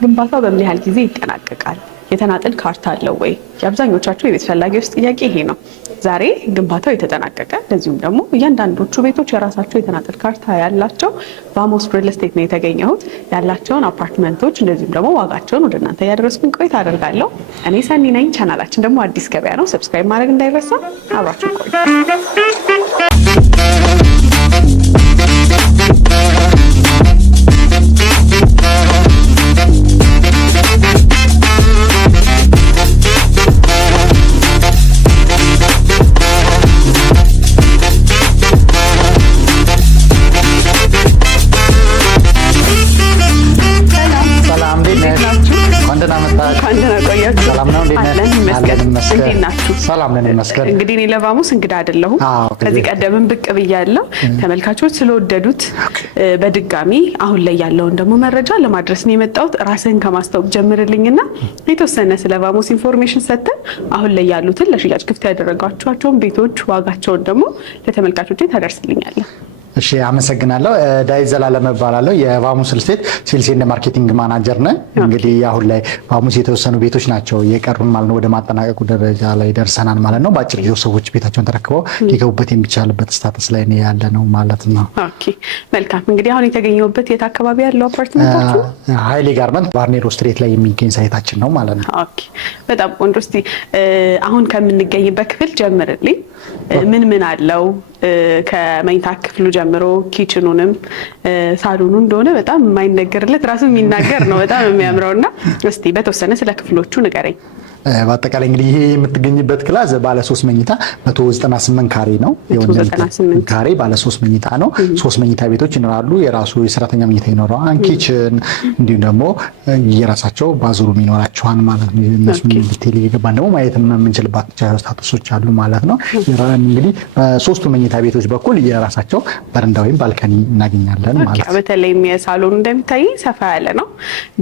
ግንባታው በምን ያህል ጊዜ ይጠናቀቃል? የተናጥል ካርታ አለው ወይ? የአብዛኞቻችሁ የቤት ፈላጊዎች ጥያቄ ይሄ ነው። ዛሬ ግንባታው የተጠናቀቀ እንደዚሁም ደግሞ እያንዳንዶቹ ቤቶች የራሳቸው የተናጥል ካርታ ያላቸው ቫሞስ ሪል ስቴት ነው የተገኘሁት። ያላቸውን አፓርትመንቶች እንደዚሁም ደግሞ ዋጋቸውን ወደ እናንተ እያደረስኩኝ ቆይታ አደርጋለሁ። እኔ ሰኒ ነኝ። ቻናላችን ደግሞ አዲስ ገበያ ነው። ሰብስክራይብ ማድረግ እንዳይረሳ። አብራችሁ ቆዩ። ሰላም ነን ይመስገን። እንግዲህ እኔ ለቫሞስ እንግዳ አይደለሁም። ከዚህ ቀደምም ብቅ ብያለሁ። ተመልካቾች ስለወደዱት በድጋሚ አሁን ላይ ያለውን ደግሞ መረጃ ለማድረስ ነው የመጣሁት። ራስህን ከማስተዋወቅ ጀምርልኝና የተወሰነ ስለ ቫሞስ ኢንፎርሜሽን ሰጥተን አሁን ላይ ያሉትን ለሽያጭ ክፍት ያደረጋችኋቸውን ቤቶች ዋጋቸውን ደግሞ ለተመልካቾች ታደርስልኛለህ። እሺ አመሰግናለሁ። ዳዊት ዘላለም እባላለሁ። የቫሞስ ሪል ስቴት ሴልስ ኤንድ ማርኬቲንግ ማናጀር ነኝ። እንግዲህ አሁን ላይ ቫሞስ የተወሰኑ ቤቶች ናቸው የቀሩን ማለት ነው። ወደ ማጠናቀቁ ደረጃ ላይ ደርሰናል ማለት ነው። በአጭር ጊዜ ሰዎች ቤታቸውን ተረክበው ሊገቡበት የሚቻልበት ስታተስ ላይ ነው ያለ ነው ማለት ነው። ኦኬ መልካም። እንግዲህ አሁን የተገኘውበት የት አካባቢ ያለው አፓርትመንታችሁ? ሃይሌ ጋርመንት ባርኔሮ ስትሬት ላይ የሚገኝ ሳይታችን ነው ማለት ነው። ኦኬ በጣም ቆንጆ። እስቲ አሁን ከምንገኝበት ክፍል ጀምርልኝ። ምን አለው? ከመኝታ ክፍሉ ጀምሮ ኪችኑንም ሳሎኑ እንደሆነ በጣም የማይነገርለት ራሱ የሚናገር ነው። በጣም የሚያምረውና እስቲ በተወሰነ ስለ ክፍሎቹ ንገረኝ። በአጠቃላይ እንግዲህ ይሄ የምትገኝበት ክላስ ባለ 3 መኝታ 198 ካሬ ነው። 198 ካሬ ባለ 3 መኝታ ነው። 3 መኝታ ቤቶች ይኖራሉ። የራሱ የሰራተኛ መኝታ ይኖረዋል፣ ኪችን እንዲሁም ደግሞ የራሳቸው ባዝሩም ይኖራቸዋል ማለት ነው። እነሱ ዲቴል እየገባን ደግሞ ማየት የምንችልባቸው ስታቱሶች አሉ ማለት ነው። እንግዲህ በሶስቱ መኝታ ቤቶች በኩል የራሳቸው በረንዳ ወይም ባልከኒ እናገኛለን ማለት ነው። በተለይም የሳሎኑ እንደሚታይ ሰፋ ያለ ነው።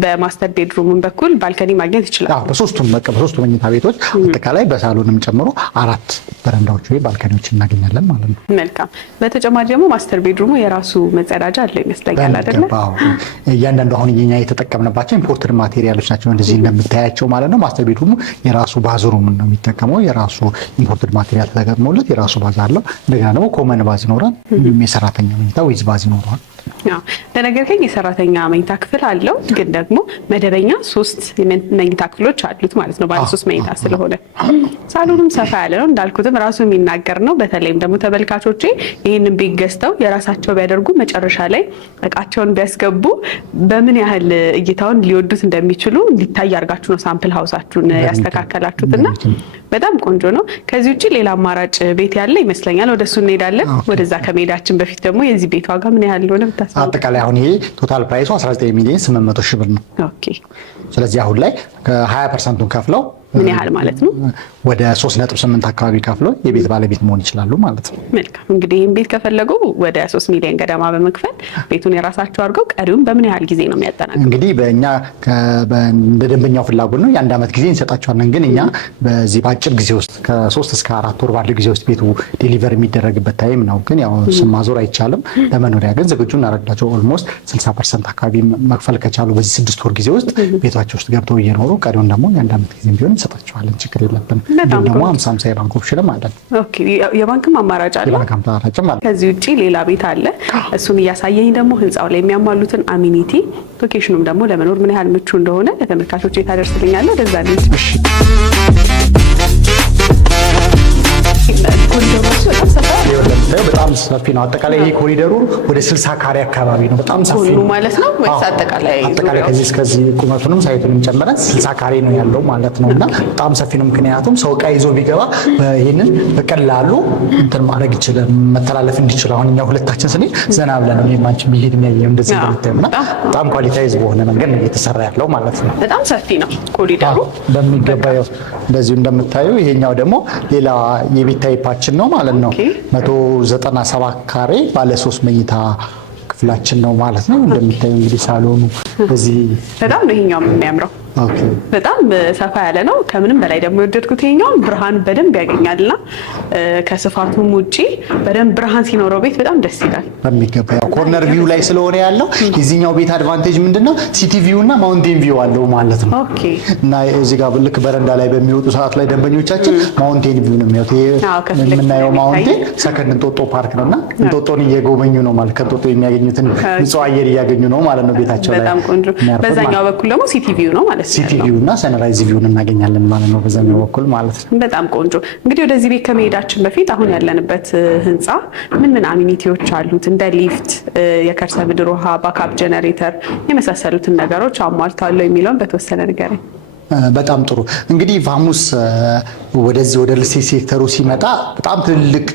በማስተር ቤድሩም በኩል ባልከኒ ማግኘት ይችላል። አዎ በሶስቱም ሶስቱ መኝታ ቤቶች አጠቃላይ በሳሎንም ጨምሮ 4 በረንዳዎች ወይ ባልከኒዎች እናገኛለን ማለት ነው። መልካም። በተጨማሪ ደግሞ ማስተር ቤድሩሙ የራሱ መጸዳጃ አለው ይመስለኛል አይደል? እያንዳንዱ አሁን የኛ የተጠቀምንባቸው ኢምፖርትድ ማቴሪያሎች ናቸው እንደዚህ እንደምታያቸው ማለት ነው። ማስተር ቤድሩሙ የራሱ ባዝሩም ነው የሚጠቀመው። የራሱ ኢምፖርትድ ማቴሪያል ተጠቅሞለት የራሱ ባዝ አለው። እንደገና ደግሞ ኮመን ባዝ ይኖራል። የሰራተኛ መኝታ ዊዝ ባዝ ይኖራል። ለነገር ግን የሰራተኛ መኝታ ክፍል አለው፣ ግን ደግሞ መደበኛ 3 መኝታ ክፍሎች አሉት ማለት ነው። ባለ 3 መኝታ ስለሆነ ሳሎኑም ሰፋ ያለ ነው እንዳልኩትም ራሱ የሚናገር ነው። በተለይም ደግሞ ተመልካቾቼ ይህንን ቤት ገዝተው የራሳቸው ቢያደርጉ መጨረሻ ላይ እቃቸውን ቢያስገቡ በምን ያህል እይታውን ሊወዱት እንደሚችሉ እንዲታይ አድርጋችሁ ነው ሳምፕል ሀውሳችሁን ያስተካከላችሁትና በጣም ቆንጆ ነው። ከዚህ ውጪ ሌላ አማራጭ ቤት ያለ ይመስለኛል። ወደሱ እንሄዳለን። ወደዛ ከመሄዳችን በፊት ደግሞ የዚህ ቤት ዋጋ ምን ያህል እንደሆነ ብታስቡ። አጠቃላይ አሁን ይሄ ቶታል ፕራይሱ 19 ሚሊዮን 800 ሺህ ብር ነው። ኦኬ። ስለዚህ አሁን ላይ ከ20% ከፍለው ምን ያህል ማለት ነው? ወደ 3.8 አካባቢ ከፍለው የቤት ባለቤት መሆን ይችላሉ ማለት ነው። መልካም። እንግዲህ ይህን ቤት ከፈለጉ ወደ 3 ሚሊዮን ገደማ በመክፈል ቤቱን የራሳቸው አድርገው ቀሪውን በምን ያህል ጊዜ ነው የሚያጠናቅቁት? እንግዲህ በእኛ እንደ ደንበኛው ፍላጎት ነው የ1 ዓመት ጊዜ እንሰጣቸዋለን። ግን እኛ በዚህ በአጭር ጊዜ ውስጥ ከ3 እስከ 4 ወር ባለው ጊዜ ውስጥ ቤቱ ዴሊቨር የሚደረግበት ታይም ነው። ግን ያው ስም ማዞር አይቻልም። ለመኖሪያ ግን ዝግጁ እናደርግላቸው። ኦልሞስት 60% አካባቢ መክፈል ከቻሉ በዚህ 6 ወር ጊዜ ውስጥ ቤታቸው ውስጥ ገብተው እየኖሩ ቀሪውን ደግሞ የ1 ዓመት ጊዜ ቢሆን እንሰጣቸዋለን። ችግር የለብንም። ደግሞ 50 የባንክ ኦፕሽንም አለን። ኦኬ። የባንክም አማራጭ አለ። የባንክ አማራጭም አለ። ከዚህ ውጪ ሌላ ቤት አለ። እሱን እያሳየኝ ደግሞ ህንጻው ላይ የሚያሟሉትን አሚኒቲ ሎኬሽኑም ደግሞ ለመኖር ምን ያህል ምቹ እንደሆነ ለተመልካቾች ታደርስልኛለህ። ወደዛ ልጅ በጣም ሰፊ ነው። አጠቃላይ ይሄ ኮሪደሩ ወደ 60 ካሬ አካባቢ ነው። በጣም ሰፊ ነው ማለት ነው ወይስ አጠቃላይ ከዚህ እስከዚህ ቁመቱንም ሳይቱንም ጨምረን 60 ካሬ ነው ያለው ማለት ነውና በጣም ሰፊ ነው። ምክንያቱም ሰው ዕቃ ይዞ ቢገባ ይሄንን በቀላሉ እንትን ማድረግ ይችላል፣ መተላለፍ እንዲችል። አሁን እኛ ሁለታችን ስንሄድ ዘና ብለን ነው የማንችን ቢሄድ የሚያየው እንደዚህ እንደምታዩና በጣም ኳሊታይዝ በሆነ መንገድ ነው እየተሰራ ያለው ማለት ነው። በጣም ሰፊ ነው ኮሪደሩ በሚገባው እንደዚሁ እንደምታዩ። ይሄኛው ደግሞ ሌላ የቤት ታይፓችን ነው ማለት ነው። 197 ካሬ ባለ 3 መኝታ ክፍላችን ነው ማለት ነው። እንደምታዩ እንግዲህ ሳሎኑ በዚህ በጣም ነው ይሄኛው የሚያምረው። በጣም ሰፋ ያለ ነው። ከምንም በላይ ደግሞ የወደድኩት ይሄኛው ብርሃን በደንብ ያገኛልና ከስፋቱም ውጪ በደንብ ብርሃን ሲኖረው ቤት በጣም ደስ ይላል። በሚገባ ያው ኮርነር ቪው ላይ ስለሆነ ያለው የዚህኛው ቤት አድቫንቴጅ ምንድነው? ሲቲ ቪው እና ማውንቴን ቪው አለው ማለት ነው። ኦኬ። እና እዚህ ጋር ልክ በረንዳ ላይ በሚወጡ ሰዓት ላይ ደንበኞቻችን ማውንቴን ቪው ነው የሚያዩት። ይሄ የምናየው ማውንቴን ሰከንድ እንጦጦ ፓርክ ነውና እንጦጦን እየጎበኙ ነው ማለት ከእንጦጦ የሚያገኙትን ንጹህ አየር እያገኙ ነው ማለት ነው ቤታቸው ላይ። በጣም ቆንጆ። በዛኛው በኩል ደግሞ ሲቲ ቪው ነው ማለት ነው። ሲቲ ቪው እና ሰንራይዝ ቪውን እናገኛለን ማለት ነው በዛኛው በኩል ማለት ነው። በጣም ቆንጆ። እንግዲህ ወደዚህ ቤት ከመሄዳችን በፊት አሁን ያለንበት ህንፃ ምን አሚኒቲዎች አሉት? እንደ ሊፍት፣ የከርሰ ምድር ውሃ፣ ባካፕ ጀነሬተር የመሳሰሉትን ነገሮች አሟልተዋል የሚለውን በተወሰነ ንገረኝ። በጣም ጥሩ። እንግዲህ ቫሙስ ወደዚህ ወደ ሪል ስቴት ሴክተሩ ሲመጣ በጣም ትልቅ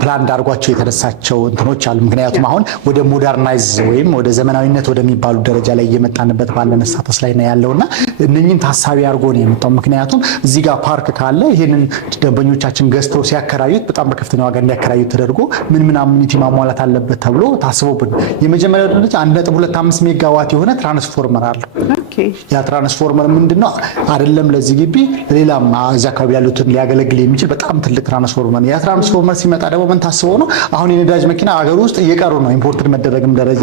ፕላን ዳርጓቸው የተነሳቸው እንትኖች አሉ። ምክንያቱም አሁን ወደ ሞደርናይዝ ወይም ወደ ዘመናዊነት ወደሚባሉ ደረጃ ላይ እየመጣንበት ባለን ስታተስ ላይ ነው ያለውና እነኚህን ታሳቢ አድርጎ ነው የመጣው። ምክንያቱም እዚህ ጋር ፓርክ ካለ ይሄንን ደንበኞቻችን ገዝተው ሲያከራዩት በጣም በከፍተኛ ዋጋ እንዲያከራዩት ተደርጎ ምን አሚኒቲ ማሟላት አለበት ተብሎ ታስቦብን የመጀመሪያው ደረጃ 1.25 ሜጋዋት የሆነ ትራንስፎርመር አለ። ያ ትራንስፎርመር ምንድነው? አይደለም ለዚህ ግቢ ሌላም እዛ አካባቢ ያሉትን ሊያገለግል የሚችል በጣም ትልቅ ትራንስፎርመር። ያ ትራንስፎርመር ሲመጣ ደግሞ ምን ታስቦ ነው? አሁን የነዳጅ መኪና አገር ውስጥ እየቀሩ ነው፣ ኢምፖርት መደረግም ደረጃ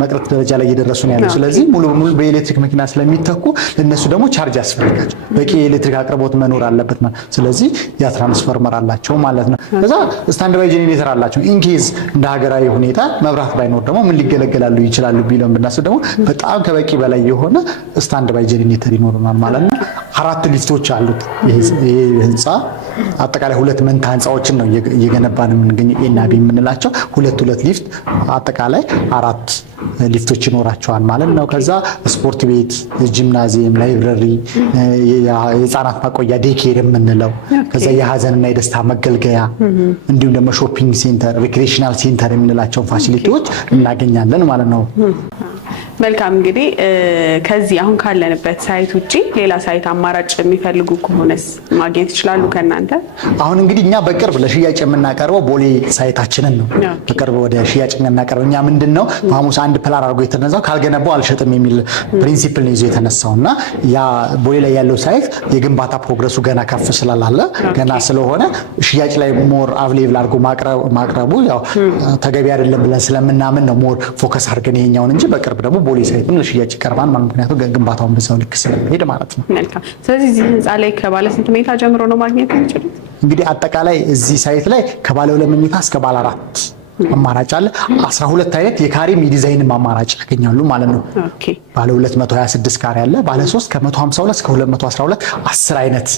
መቅረት ደረጃ ላይ እየደረሱ ነው ያለው። ስለዚህ ሙሉ በሙሉ በኤሌክትሪክ መኪና ስለሚተኩ ለነሱ ደግሞ ቻርጅ ያስፈልጋቸው፣ በቂ የኤሌክትሪክ አቅርቦት መኖር አለበት ማለት። ስለዚህ ያ ትራንስፎርመር አላቸው ማለት ነው። ከዛ ስታንድ ባይ ጄኔሬተር አላቸው። ኢንኬዝ እንደ ሀገራዊ ሁኔታ መብራት ባይኖር ደግሞ ምን ሊገለገላሉ ይችላሉ ቢለው ብናስብ ደግሞ በጣም ከበቂ በላይ የሆነ ስታንድ ባይ ጄኔሬተር ይኖርናል ማለት ነው። 4 ሊፍቶች አሉት ይሄ ህንፃ። አጠቃላይ 2 መንታ ህንፃዎችን ነው እየገነባን የምንገኘው ኤና ቢ የምንላቸው 2 ሊፍት አጠቃላይ 4 ሊፍቶች ይኖራቸዋል ማለት ነው። ከዛ ስፖርት ቤት፣ ጂምናዚየም፣ ላይብረሪ፣ የህፃናት ማቆያ ዴኬር የምንለው ከዛ የሀዘንና የደስታ መገልገያ እንዲሁም ደግሞ ሾፒንግ ሴንተር፣ ሪክሬሽናል ሴንተር የምንላቸውን ፋሲሊቲዎች እናገኛለን ማለት ነው። መልካም። እንግዲህ ከዚህ አሁን ካለንበት ሳይት ውጪ ሌላ ሳይት አማራጭ የሚፈልጉ ከሆነስ ማግኘት ይችላሉ ከእናንተ? አሁን እንግዲህ እኛ በቅርብ ለሽያጭ የምናቀርበው ቦሌ ሳይታችንን ነው። በቅርብ ወደ ሽያጭ የምናቀርበው እኛ ምንድነው ቫሙስ አንድ ፕላን አድርጎ የተነሳው ካልገነባው አልሸጥም የሚል ፕሪንሲፕል ነው ይዞ የተነሳውና ያ ቦሌ ላይ ያለው ሳይት የግንባታ ፕሮግረሱ ገና ከፍ ስላላለ ገና ስለሆነ ሽያጭ ላይ ሞር አቬሌብል አድርጎ ማቅረቡ ያው ተገቢ አይደለም ብለን ስለምናምን ነው ሞር ፎከስ አድርገን ይሄኛውን እንጂ በቅርብ ደግሞ ቦሌ ሳይትም ለሽያጭ ይቀርባል ማለት ምክንያቱም ግንባታውን በዛው ልክ ስለሚሄድ ማለት ነው። መልካም። ስለዚህ እዚህ ህንፃ ላይ ከባለ ስንት መኝታ ጀምሮ ነው ማግኘት የሚችሉት? እንግዲህ አጠቃላይ እዚህ ሳይት ላይ ከባለ 2 መኝታ እስከ ባለ 4 አማራጭ አለ። 12 አይነት የካሬም የዲዛይንም አማራጭ ያገኛሉ ማለት ነው። ኦኬ። ባለ 226 ካሬ አለ። ባለ 3 ከ152 እስከ 212 10 አይነት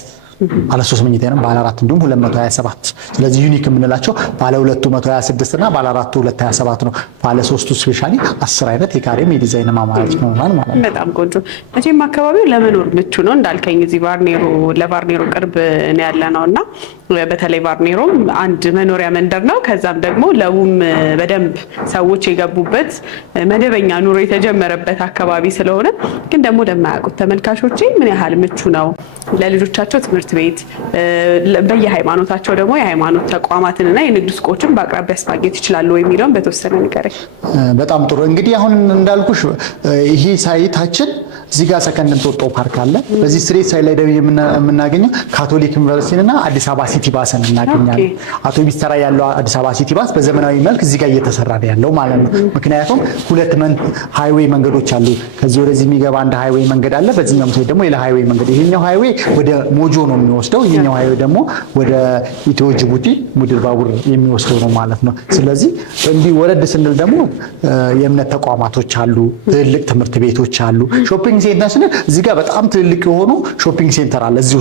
ባለ 3 መኝታ ነው። ባለ 4 እንዲሁም 227። ስለዚህ ዩኒክ የምንላቸው ባለ 2 126 እና ባለ 4 227 ነው። ባለ 3ቱ ስፔሻሊ 10 አይነት የካሬም የዲዛይን አማራጭ ነው ማለት ነው። በጣም ቆንጆ። መቼም አካባቢው ለመኖር ምቹ ነው እንዳልከኝ፣ እዚህ ቫርኔሮ ለቫርኔሮ ቅርብ ነው ያለነውና በተለይ ቫርኔሮም አንድ መኖሪያ መንደር ነው። ከዛም ደግሞ ለቡም በደንብ ሰዎች የገቡበት መደበኛ ኑሮ የተጀመረበት አካባቢ ስለሆነ ግን ደግሞ ለማያውቁት ተመልካቾቼ ምን ያህል ምቹ ነው ለልጆቻቸው ትምህርት ቤት በየሃይማኖታቸው ደግሞ የሃይማኖት ተቋማትንና የንግድ ሱቆችን በአቅራቢያ ማግኘት ይችላሉ የሚለውን በተወሰነ ንገረኝ። በጣም ጥሩ። እንግዲህ አሁን እንዳልኩሽ ይሄ ሳይታችን እዚህ ጋር ሰከንድ እንጦጦ ፓርክ አለ። በዚህ ስትሬት ሳይድ ላይ ደግሞ የምናገኘው ካቶሊክ ዩኒቨርሲቲና አዲስ አበባ ሲቲ ባስን እናገኛለን። አውቶቡስ ተራ ያለው አዲስ አበባ ሲቲ ባስ በዘመናዊ መልክ እዚህ ጋር እየተሰራ ነው ያለው ማለት ነው። ምክንያቱም 2 ሃይዌይ መንገዶች አሉ። ከዚህ ወደዚህ የሚገባ አንድ ሃይዌይ መንገድ አለ። በዚህኛው ሳይድ ደግሞ ሌላ ሃይዌይ መንገድ። ይሄኛው ሃይዌይ ወደ ሞጆ ነው የሚወስደው፣ ይሄኛው ሃይዌይ ደግሞ ወደ ኢትዮ ጅቡቲ ምድር ባቡር የሚወስደው ነው ማለት ነው። ስለዚህ እንዲህ ወረድ ስንል ደግሞ የእምነት ተቋማቶች አሉ፣ ትልቅ ትምህርት ቤቶች አሉ። ሾፒንግ ሴንተር ስንል እዚህ ጋር በጣም ትልቅ የሆኑ ሾፒንግ ሴንተር አለ እዚሁ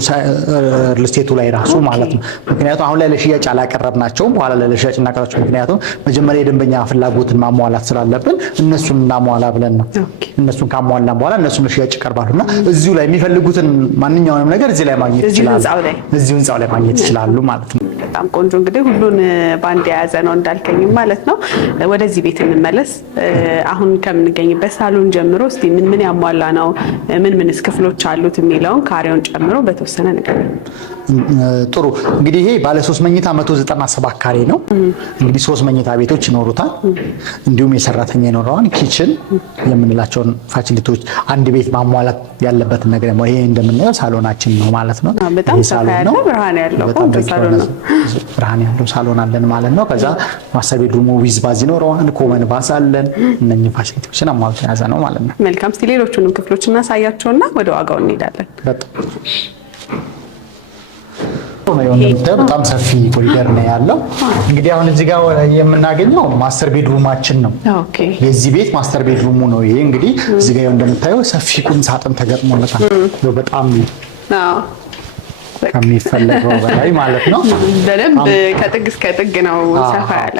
ሪል ስቴቱ ላይ ራሱ ማለት ነው። ምክንያቱም አሁን ላይ ለሽያጭ አላቀረብናቸውም፣ በኋላ ላይ ለሽያጭ እናቀርባቸው። ምክንያቱም መጀመሪያ የደንበኛ ፍላጎትን ማሟላት ስላለብን እነሱን እናሟላ ብለን ነው። እነሱን ካሟላን በኋላ እነሱን ለሽያጭ ይቀርባሉና እዚሁ ላይ የሚፈልጉትን ማንኛውንም ነገር እዚህ ላይ ማግኘት ይችላሉ፣ እዚሁ ህንጻው ላይ ማግኘት ይችላሉ ማለት ነው። በጣም ቆንጆ። እንግዲህ ሁሉን ባንድ የያዘ ነው እንዳልከኝም ማለት ነው። ወደዚህ ቤት እንመለስ። አሁን ከምንገኝበት ሳሎን ጀምሮ እስቲ ምን ያሟላ ነው? ምን ምንስ ክፍሎች አሉት የሚለውን ካሬውን ጨምሮ በተወሰነ ነገር። ጥሩ እንግዲህ ይሄ ባለ 3 መኝታ 197 ካሬ ነው። እንግዲህ 3 መኝታ ቤቶች ይኖሩታል። እንዲሁም የሰራተኛ ይኖረዋል። ኪችን የምንላቸውን ፋሲሊቲዎች አንድ ቤት ማሟላት ያለበትን ነገር ነው። ይሄ እንደምናየው ሳሎናችን ነው ማለት ነው። በጣም ሰፋ ያለ ብርሃን ያለው ሳሎን ነው። ብርሃን ያለው ሳሎን አለን ማለት ነው። ከዛ ማስተር ቤድሩሙ ዊዝ ባዝ ይኖረዋል። ኮመን ባዝ አለን። እነኚህ ፋሲሊቲዎችን አሟልቶ የያዘ ነው ማለት ነው። መልካም። እስቲ ሌሎቹንም ክፍሎች እናሳያቸውና ወደ ዋጋው እንሄዳለን። በጣም ሰፊ ኮሪደር ነው ያለው። እንግዲህ አሁን እዚህ ጋር የምናገኘው ማስተር ቤድሩማችን ነው። የዚህ ቤት ማስተር ቤድሩሙ ነው። ይሄ እንግዲህ እዚህ ጋር እንደምታየው ሰፊ ቁም ሳጥን ተገጥሞለታል። በጣም ከሚፈለገው በላይ ማለት ነው። በደንብ ከጥግ እስከ ጥግ ነው።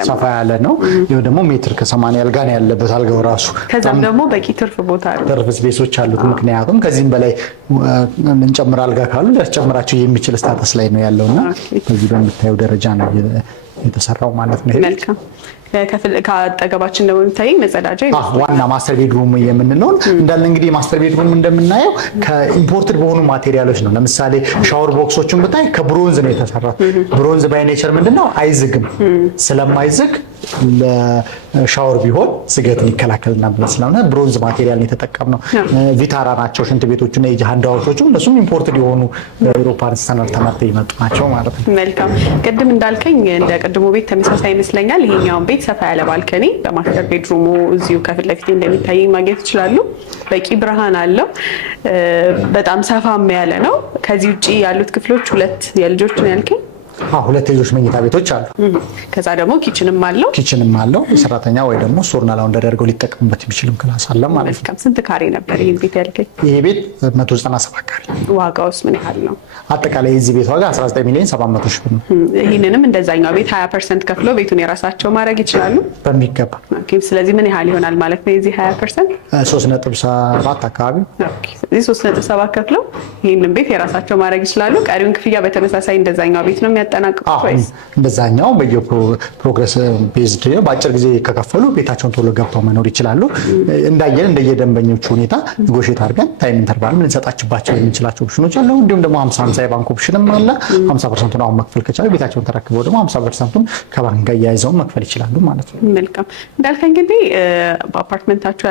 ሰፋ ያለ ነው። ይሄው ደግሞ ሜትር ከ80 አልጋ ነው ያለበት አልጋው ራሱ። ከዛም ደግሞ በቂ ትርፍ ቦታ አለ። ትርፍ ስፔሶች አሉት። ምክንያቱም ከዚህም በላይ እንጨምር አልጋ ካሉ ሊያስጨምራቸው የሚችል ስታተስ ላይ ነው ያለውና በዚህ በምታየው ደረጃ ነው የተሰራው ማለት ነው። መልካም። ከአጠገባችን ደግሞ የሚታየኝ መጸዳጃ ይመስላል። ዋና ማስተር ቤድሩም የምንለውን እንዳለ እንግዲህ ማስተር ቤድሩም እንደምናየው ከኢምፖርትድ በሆኑ ማቴሪያሎች ነው። ለምሳሌ ሻወር ቦክሶችን ብታይ ከብሮንዝ ነው የተሰራው። ብሮንዝ ባይ ኔቸር ምንድነው አይዝግም። ስለማይዝግ ለሻወር ቢሆን ስገትን ይከላከልና ብለን ስለሆነ ብሮንዝ ማቴሪያል ነው የተጠቀምነው። ቪታራ ናቸው ሽንት ቤቶቹና የጂ ሃንዳውቶቹ እነሱም ኢምፖርትድ የሆኑ የአውሮፓን ስታንዳርድ ተመርተው ይመጡ ናቸው ማለት ነው። መልካም። ቅድም እንዳልከኝ እንደ ቅድሙ ቤት ተመሳሳይ ይመስለኛል። ይሄኛውን ቤት ሰፋ ያለ ባልከኒ በማስተር ቤድሩሙ እዚሁ ከፊት ለፊት እንደሚታይ ማግኘት ይችላሉ። በቂ ብርሃን አለው። በጣም ሰፋም ያለ ነው። ከዚህ ውጪ ያሉት ክፍሎች ሁለት የልጆች ነው ያልከኝ? ሁለት የልጆች መኝታ ቤቶች አሉ። ከዛ ደግሞ ኪችንም አለው። የሰራተኛ ወይ ደግሞ ስቶርና ላውንደሪ አድርገው ሊጠቀሙበት የሚችልም ክላስ አለ ማለት ነው። ስንት ካሬ ነበር ይሄ ቤት ያልከኝ? ይሄ ቤት 197 ካሬ። ዋጋውስ ምን ያህል ነው? አጠቃላይ የዚህ ቤት ዋጋ 19,700,000 ብር ነው። ይህንንም እንደዛኛው ቤት 20% ከፍለው ቤቱን የራሳቸው ማድረግ ይችላሉ በሚገባ። ስለዚህ ምን ያህል ይሆናል ማለት ነው የዚህ 20%? 3.7 አካባቢ። ስለዚህ 3.7 ከፍለው ይህንን ቤት የራሳቸው ማድረግ ይችላሉ። ቀሪውን ክፍያ በተመሳሳይ እንደዛኛው ቤት ነው የሚያጠናቅቁት ወይስ? እንደዛኛው በየፕሮግረስ ቤዝድ በአጭር ጊዜ ከከፈሉ ቤታቸውን ቶሎ ገብተው መኖር ይችላሉ። እንደየደንበኞቹ ሁኔታ ኔጎሼት አድርገን ታይም ኢንተርቫል ልንሰጣችባቸው የምንችላቸው ኦፕሽኖች አሉ። እንዲሁም ደግሞ 50-50 የባንክ ኦፕሽንም አለ። 50% አሁን መክፈል ከቻሉ ቤታቸውን ተረክበው ደግሞ 50% ከባንክ ጋር እያይዘው መክፈል ይችላሉ ማለት ነው። መልካም። እንዳልከ እንግዲህ በአፓርትመንታቸው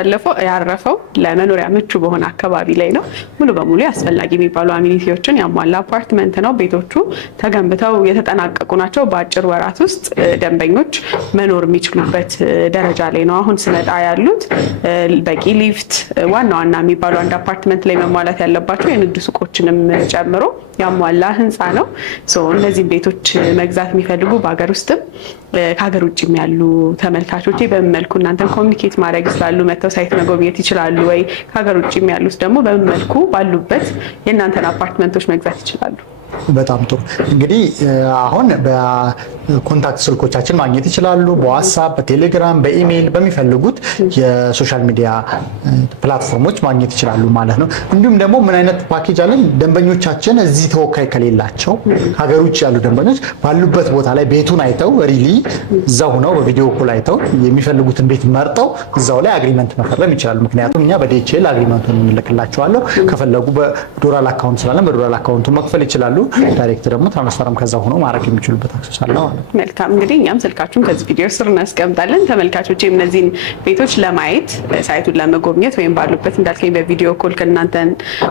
ያረፈው ለመኖሪያ ምቹ በሆነ አካባቢ ላይ ነው። ሙሉ በሙሉ አስፈላጊ የሚባሉ አሚኒቲዎችን ያሟላ አፓርትመንት ነው። ቤቶቹ ተገንብተው የተጠናቀቁ ናቸው። በአጭር ወራት ውስጥ ደንበኞች መኖር የሚችሉበት ደረጃ ላይ ነው አሁን ስመጣ ያሉት። በቂ ሊፍት፣ ዋና ዋና የሚባሉ አንድ አፓርትመንት ላይ መሟላት ያለባቸው የንግድ ሱቆችንም ጨምሮ ያሟላ ህንፃ ነው። እነዚህም ቤቶች መግዛት የሚፈልጉ በሀገር ውስጥም ከሀገር ውጭም ያሉ ተመልካቾች በምን መልኩ እናንተን ኮሚኒኬት ማድረግ ይችላሉ? መተው ሳይት መጎብኘት ይችላሉ ወይ? ከሀገር ውጭም ያሉት ደግሞ በምን መልኩ ባሉበት የእናንተን አፓርትመንቶች መግዛት ይችላሉ? በጣም ጥሩ። እንግዲህ አሁን በኮንታክት ስልኮቻችን ማግኘት ይችላሉ። በዋትስአፕ፣ በቴሌግራም፣ በኢሜይል በሚፈልጉት የሶሻል ሚዲያ ፕላትፎርሞች ማግኘት ይችላሉ ማለት ነው። እንዲሁም ደግሞ ምን አይነት ፓኬጅ አለን? ደንበኞቻችን እዚህ ተወካይ ከሌላቸው ሀገር ውጭ ያሉ ደንበኞች ባሉበት ቦታ ላይ ቤቱን አይተው ሪሊ እዛው ሆነው በቪዲዮ ኮል አይተው የሚፈልጉትን ቤት መርጠው እዛው ላይ አግሪመንት መፈረም ይችላሉ። ምክንያቱም እኛ በዲኤችኤል አግሪመንቱን እንልክላቸዋለሁ። ከፈለጉ በዶላር አካውንት ስላለን በዶላር አካውንቱ መክፈል ይችላሉ። ዳይሬክት ደግሞ ትራንስፈርም ከዛ ሆኖ ማድረግ የሚችሉበት አክሰስ አለ ማለት ነው። መልካም። እንግዲህ እኛም ስልካችሁን ከዚህ ቪዲዮ ስር እናስቀምጣለን። ተመልካቾች እነዚህን ቤቶች ለማየት ሳይቱን ለመጎብኘት ወይም ባሉበት እንዳልከኝ በቪዲዮ ኮል ከእናንተን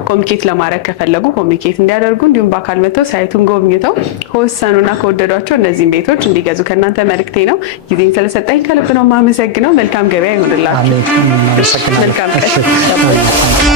ኮሚኒኬት ለማድረግ ከፈለጉ ኮሚኒኬት እንዲያደርጉ እንዲሁም በአካል መጥተው ሳይቱን ጎብኝተው ከወሰኑና ከወደዷቸው እነዚህን ቤቶች እንዲገዙ ከእናንተ መልእክቴ ነው። ጊዜን ስለሰጠኝ ከልብ ነው የማመሰግነው። መልካም ገበያ ይሆንላችሁ። መልካም ቀን።